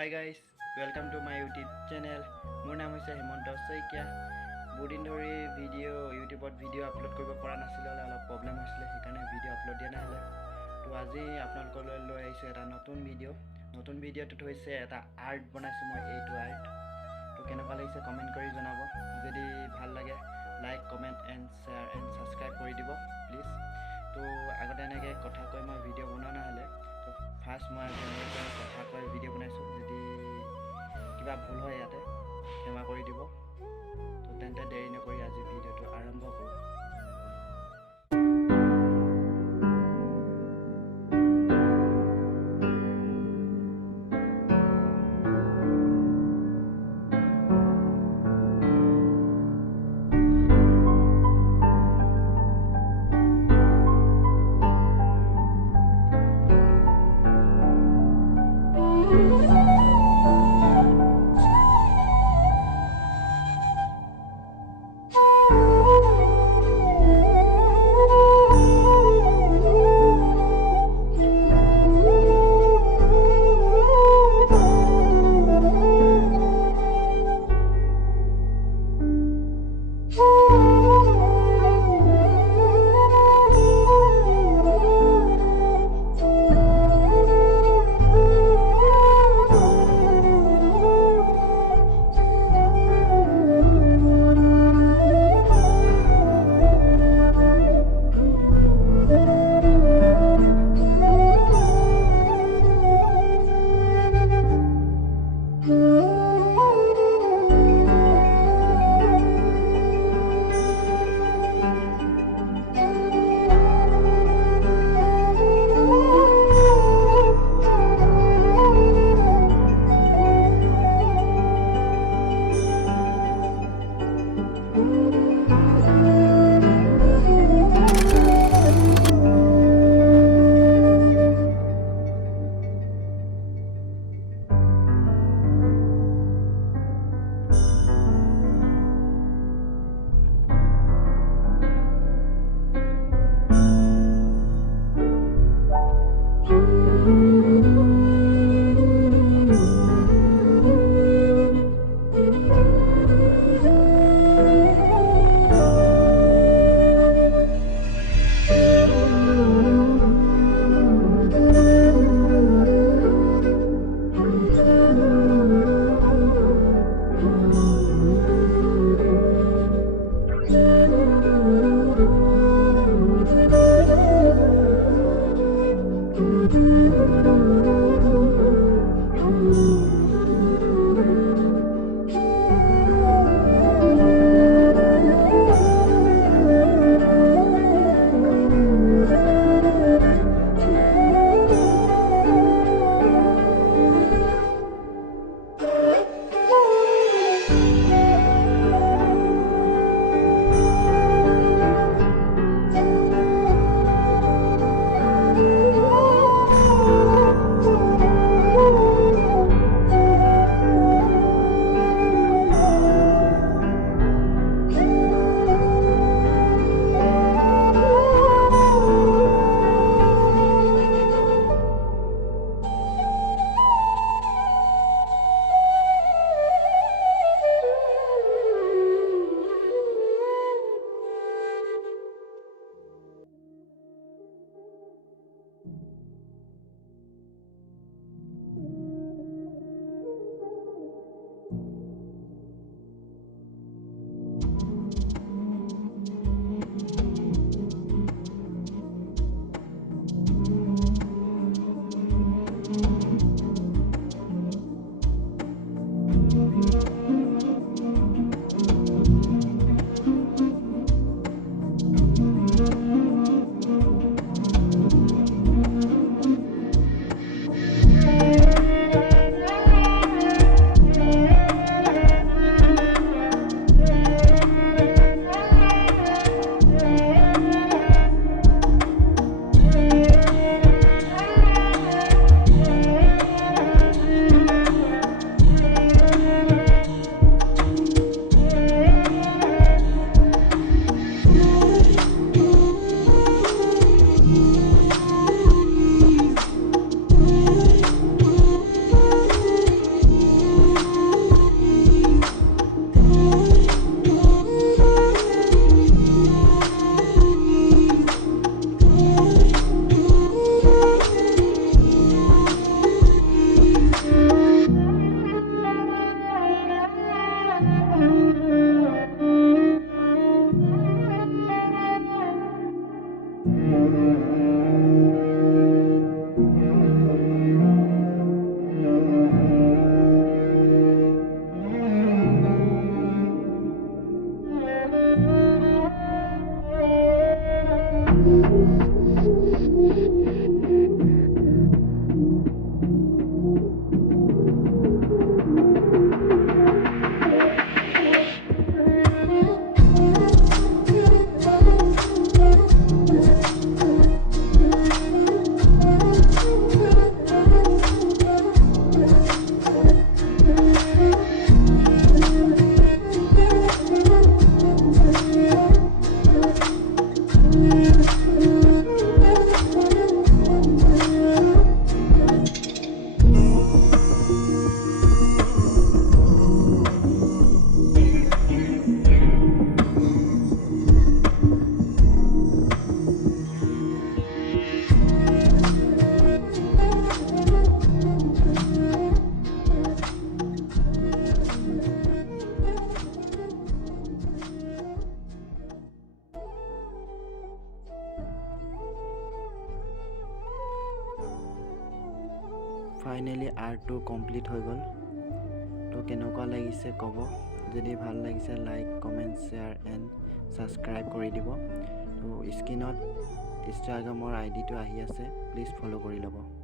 Hi guys, welcome to my YouTube channel. মোৰ নাম হৈছে হেমন্ত শইকীয়া। বহুদিন ধৰি ইউটিউবত ভিডিঅ' আপলোড কৰিব পৰা নাছিলোঁ, অলপ প্ৰব্লেম হৈছিলে, সেইকাৰণে ভিডিঅ' আপলোড দিয়া নাছিলে। তো আজি আপোনালোকলৈ লৈ আহিছোঁ এটা নতুন ভিডিঅ'টোত হৈছে এটা আৰ্ট বনাইছোঁ মই, এইটো আৰ্ট। তো কেনেকুৱা লাগিছে কমেণ্ট কৰি জনাব। যদি ভাল লাগে like, comment and share and subscribe কৰি দিব প্লিজ। তো আগতে এনেকৈ কথা কৈ মই ভিডিঅ' বনোৱা নহ'লে, তো ফাৰ্ষ্ট মই আজি এনেকৈ কথা কৈ ভিডিঅ' বনাইছোঁ। যদি কিবা ভুল হয় ইয়াতে ক্ষমা কৰি দিব। তো তেন্তে দেৰি নকৰি আজি ভিডিঅ'টো আৰম্ভ কৰোঁ। আৰ্টটো কমপ্লিট হৈ গ'ল। তো কেনেকুৱা লাগিছে ক'ব। যদি ভাল লাগিছে like comment share and subscribe কৰি দিব। তো স্ক্ৰীনত ইনষ্টাগ্ৰামৰ আইডিটো আহি আছে, প্লিজ ফ'ল' কৰি ল'ব।